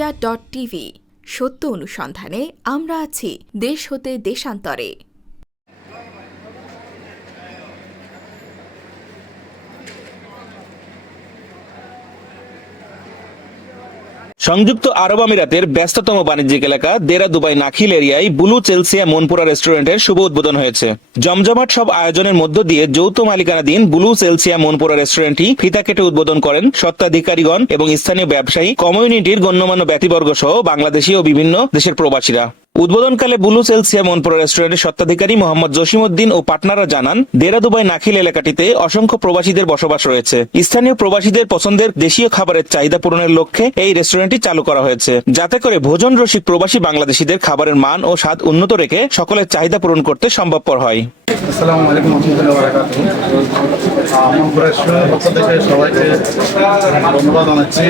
Asia dot TV সত্য অনুসন্ধানে আমরা আছি দেশ হতে দেশান্তরে। সংযুক্ত আরব আমিরাতের ব্যস্ততম বাণিজ্যিক এলাকা দেরা দুবাই নাখিল এরিয়ায় ব্লু চেলসিয়া মনপুরা রেস্টুরেন্টের শুভ উদ্বোধন হয়েছে। জমজমাট সব আয়োজনের মধ্য দিয়ে যৌথ মালিকানাধীন ব্লু চেলসিয়া মনপুরা রেস্টুরেন্টটি ফিতা কেটে উদ্বোধন করেন সত্ত্বাধিকারীগণ এবং স্থানীয় ব্যবসায়ী কমিউনিটির গণ্যমান্য ব্যক্তিবর্গ সহ বাংলাদেশি ও বিভিন্ন দেশের প্রবাসীরা। উদ্বোধনকালে বুলু সেলসিয়া মনপুরা রেস্টুরেন্টের স্বত্বাধিকারী মোহাম্মদ জসিমউদ্দিন ও পার্টনাররা জানান দেরা দুবাই নাখিল এলাকাটিতে অসংখ্য প্রবাসীদের বসবাস রয়েছে। স্থানীয় প্রবাসীদের পছন্দের দেশীয় খাবারের চাহিদা পূরণের লক্ষ্যে এই রেস্টুরেন্টটি চালু করা হয়েছে। যাতে করে ভোজন রসিক প্রবাসী বাংলাদেশিদের খাবারের মান ও স্বাদ উন্নত রেখে সকলের চাহিদা পূরণ করতে সম্ভবপর হয়। আসসালামু আলাইকুম রহমতুল্লাহ বারাকাতুহু। আমনপুর রেস্টুরেন্টের পক্ষ থেকে সবাইকে ধন্যবাদ জানাচ্ছি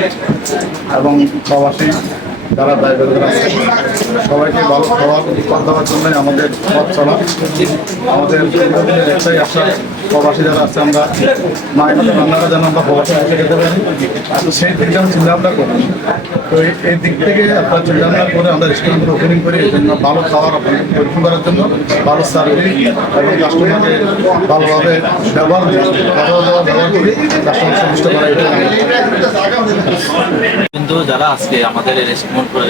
এবং প্রবাসী যারা ড্রাইভাররা আছে, সবাইকে ভালো খাবার উপহার দেওয়ার জন্য আমাদের পথ চলা। আমাদের একটাই আশা প্রবাসী যারা আছে, আমরা মায়ের মতো রান্নাটা যেন আমরা প্রবাসী বসে খেতে পারি। তো সেই দিকটা আমি চিন্তা ভাবনা করি তো এই- দিক থেকে আপনার চিন্তা ভাবনা করে আমরা রেস্টুরেন্ট ওপেনিং করি এই জন্য ভালো খাওয়ার পরিবেশন করার জন্য, ভালো সার্ভিস এবং কাস্টমারকে ভালোভাবে ব্যবহার ভালো ব্যবহার করি কাস্টমার সন্তুষ্ট করা। এটা কিন্তু যারা আজকে আমাদের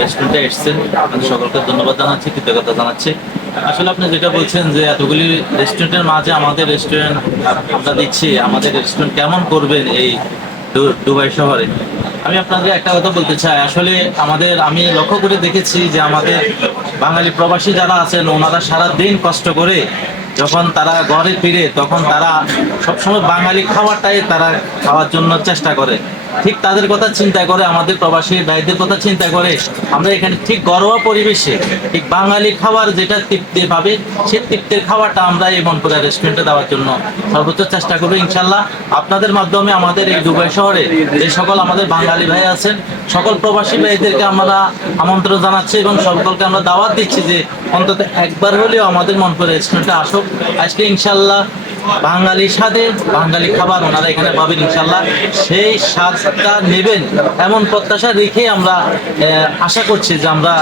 রেস্টুরেন্টে এসেছেন আপনাদের সকলকে ধন্যবাদ জানাচ্ছি, কৃতজ্ঞতা জানাচ্ছি। আসলে আপনি যেটা বলছেন যে এতগুলি রেস্টুরেন্টের মাঝে আমাদের রেস্টুরেন্ট আমরা দিচ্ছি, আমাদের রেস্টুরেন্ট কেমন করবেন এই দুবাই শহরে? আমি আপনাকে একটা কথা বলতে চাই। আসলে আমাদের আমি লক্ষ্য করে দেখেছি যে আমাদের বাঙালি প্রবাসী যারা আছেন, ওনারা সারা দিন কষ্ট করে যখন তারা ঘরে ফিরে, তখন তারা সবসময় বাঙালি খাবারটাই তারা খাওয়ার জন্য চেষ্টা করে। ঠিক তাদের কথা চিন্তা করে, আমাদের প্রবাসী ভাইদের কথা চিন্তা করে, আমরা এখানে ঠিক ঘরোয়া পরিবেশে ঠিক বাঙালি খাবার যেটা তৃপ্তি পাবে সেই তৃপ্তির খাবারটা আমরা এই মনপুরা রেস্টুরেন্টে দেওয়ার জন্য সর্বোচ্চ চেষ্টা করব ইনশাল্লাহ আপনাদের মাধ্যমে আমাদের এই দুবাই শহরে যে সকল আমাদের বাঙালি ভাই আছেন, সকল প্রবাসী ভাইদেরকে আমরা আমন্ত্রণ জানাচ্ছি এবং সকলকে আমরা দাওয়াত দিচ্ছি যে অন্তত একবার হলেও আমাদের মনপুরা রেস্টুরেন্টে আসুক। আজকে ইনশাল্লাহ বাঙালি স্বাদে বাঙালি খাবার ওনারা এখানে পাবেন ইনশাল্লাহ সেই স্বাদটা নেবেন এমন প্রত্যাশা রেখে আমরা আশা করছি যে আমরা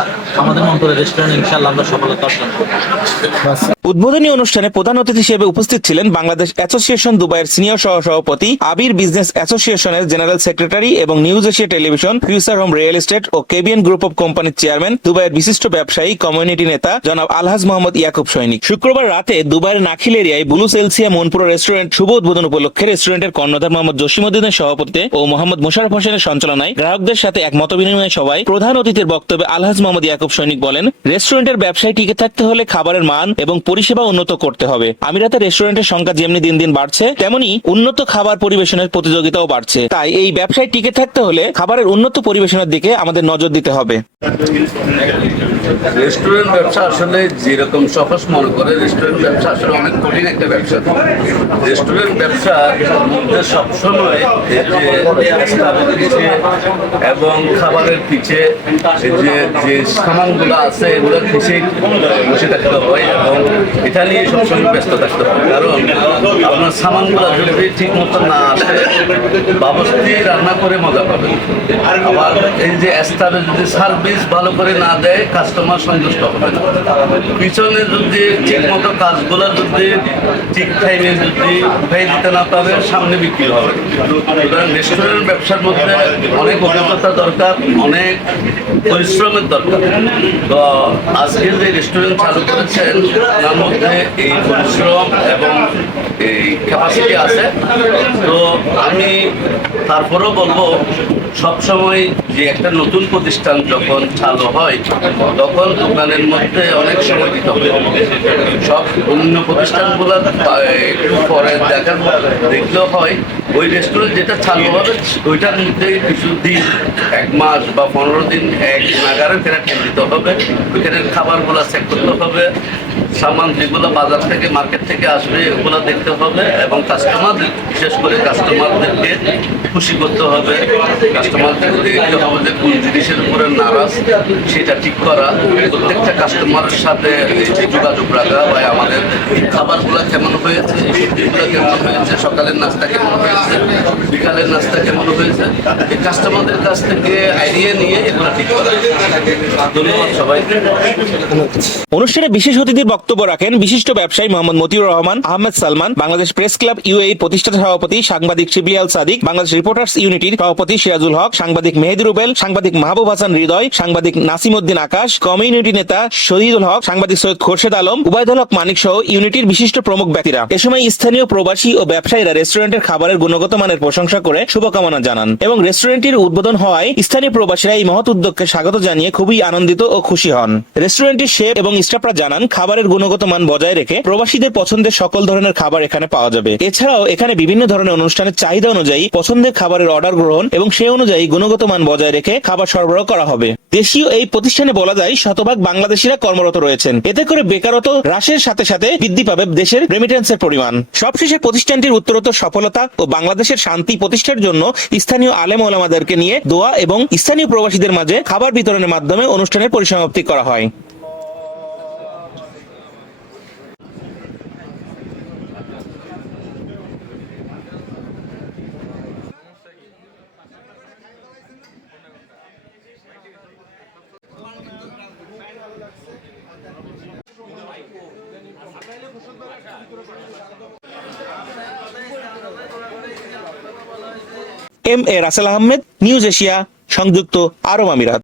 আমাদের মন্ত্রের রেস্টুরেন্ট ইনশাল্লাহ আমরা সফলতা অর্জন করব। উদ্বোধনী অনুষ্ঠানে প্রধান অতিথি হিসেবে উপস্থিত ছিলেন বাংলাদেশ অ্যাসোসিয়েশন দুবাইয়ের সিনিয়র সহ সভাপতি আবির বিজনেস অ্যাসোসিয়েশনের জেনারেল সেক্রেটারি এবং News Asia television, Future Home Real Estate O KBN Group of কোম্পানির চেয়ারম্যান, দুবাইয়ের বিশিষ্ট ব্যবসায়ী, কমিউনিটি নেতা জনাব আলহাজ মোহাম্মদ ইয়াকুব সৈনিক। শুক্রবার রাতে দুবাইয়ের নাখিল এরিয়ায় ব্লু সেলসিয়া মনপুরা রেস্টুরেন্ট শুভ উদ্বোধন উপলক্ষে রেস্টুরেন্টের কর্ণধার মোহাম্মদ জসিমুদ্দিনের সভাপতিতে ও মোহাম্মদ মোশারফ হোসেনের সঞ্চালনায় গ্রাহকদের সাথে এক মত বিনিময় সভায় প্রধান অতিথির বক্তব্যে আলহাজ মোহাম্মদ ইয়াকুব সৈনিক বলেন, রেস্টুরেন্টের ব্যবসায় টিকে থাকতে হলে খাবারের মান এবং পরিষেবা উন্নত করতে হবে। আমিরাতের রেস্টুরেন্টের সংখ্যা যেমনি দিন দিন বাড়ছে, তেমনি উন্নত খাবার পরিবেশনের প্রতিযোগিতাও বাড়ছে। তাই এই ব্যবসায় টিকে থাকতে হলে খাবারের উন্নত পরিবেশনের দিকে আমাদের নজর দিতে হবে। রেস্টুরেন্ট ব্যবসা আসলে যেরকম সহজ মনে করে, রেস্টুরেন্ট ব্যবসা আসলে অনেক কঠিন একটা ব্যবসা। রেস্টুরেন্ট ব্যবসার মধ্যে সবসময় এবং খাবারের পিছে যে সামানগুলো আছে এগুলোর পিছিয়ে বসে থাকতে হয় এবং এটা নিয়ে সবসময় ব্যস্ত থাকতে হয় কারণ আপনার সামানগুলো যদি ঠিক মতো না আসে। বাবস্তি রান্না করে মজা পাবেন আবার এই যে স্টাফে যদি সার্ভিস ভালো করে না দেয় কাস্টমার সন্তুষ্ট হবে না। পিছনে যদি ঠিক মতো কাজগুলো যদি ঠিক টাইমে যদি উঠাই দিতে না পারে, সামনে বিক্রি হবে। সুতরাং রেস্টুরেন্ট ব্যবসার মধ্যে অনেক অভিজ্ঞতা দরকার, অনেক পরিশ্রমের দরকার। তো আজকে যে রেস্টুরেন্ট চালু করেছেন তার মধ্যে এই পরিশ্রম এবং এই ক্যাপাসিটি আছে। তো আমি তারপরেও বলব, সবসময় যে একটা নতুন প্রতিষ্ঠান যখন চালু হয়, তখন দোকানের মধ্যে অনেক সময় দিতে হবে। সব অন্য প্রতিষ্ঠানগুলো পরে দেখা, দেখলেও হয়, ওই রেস্টুরেন্ট যেটা চালু হবে, ওইটার মধ্যে কিছু দিন, এক মাস বা পনেরো দিন, এক নাগারে ফেরা দিতে হবে। ওইখানের খাবারগুলো চেক করতে হবে। সামান যেগুলো বাজার থেকে মার্কেট থেকে আসবে, ওগুলো দেখতে হবে এবং কাস্টমারদের বিশেষ করে কাস্টমারদেরকে খুশি করতে হবে। কাস্টমারদেরকে দেখতে হবে যে কোন জিনিসের উপরে নারাজ, সেটা ঠিক করা। প্রত্যেকটা কাস্টমারের সাথে যোগাযোগ রাখা বা আমাদের খাবারগুলো কেমন হয়েছে সবজিগুলো কেমন হয়েছে, সকালের নাস্তা কেমন হয়েছে, বিকালের নাস্তা কেমন হয়েছে, এই কাস্টমারদের কাছ থেকে আইডিয়া নিয়ে এগুলো ঠিক করা। ধন্যবাদ সবাই অনুষ্ঠানে বিশেষ অতিথির বক্তব্য রাখেন বিশিষ্ট ব্যবসায়ী Mohammad Motiur Rahman, Ahmed Salman, Bangladesh Press Club UAE প্রতিষ্ঠাতা সভাপতি সাংবাদিক শিবলি আল সাদিক, বাংলাদেশ রিপোর্টার্স ইউনিটির সভাপতি সিরাজুল হক, সাংবাদিক মেহেদি রুবেল, সাংবাদিক মাহবুব হাসান হৃদয়, সাংবাদিক নাসিম উদ্দিন আকাশ, কমিউনিটি নেতা শহীদুল হক, সাংবাদিক সৈয়দ খোরশেদ আলম, উবায়দুল হক মানিক সহ ইউনিটির বিশিষ্ট প্রমুখ ব্যক্তিরা। এ সময় স্থানীয় প্রবাসী ও ব্যবসায়ীরা রেস্টুরেন্টের খাবারের গুণগত মানের প্রশংসা করে শুভকামনা জানান এবং রেস্টুরেন্টটির উদ্বোধন হওয়ায় স্থানীয় প্রবাসীরা এই মহৎ উদ্যোগকে স্বাগত জানিয়ে খুবই আনন্দিত ও খুশি হন। রেস্টুরেন্টটির শেফ এবং স্টাফরা জানান, খাবারের গুণগত মান বজায় রেখে প্রবাসীদের পছন্দের সকল ধরনের খাবার এখানে পাওয়া যাবে। এছাড়াও এখানে বিভিন্ন ধরনের অনুষ্ঠানের চাহিদা অনুযায়ী পছন্দের খাবারের অর্ডার গ্রহণ এবং সে অনুযায়ী গুণগত মান বজায় রেখে খাবার সরবরাহ করা হবে। দেশীয় এই প্রতিষ্ঠানে বলা যায়, শতভাগ বাংলাদেশিরা কর্মরত রয়েছেন। এতে করে বেকারত্ব হ্রাসের সাথে সাথে বৃদ্ধি পাবে দেশের রেমিটেন্সের পরিমাণ। সবশেষে প্রতিষ্ঠানটির উত্তরোত্তর সফলতা ও বাংলাদেশের শান্তি প্রতিষ্ঠার জন্য স্থানীয় আলেম ওলামাদেরকে নিয়ে দোয়া এবং স্থানীয় প্রবাসীদের মাঝে খাবার বিতরণের মাধ্যমে অনুষ্ঠানের পরিসমাপ্তি করা হয়। M A Rasel Ahmed News Asia সংযুক্ত আরব আমিরাত।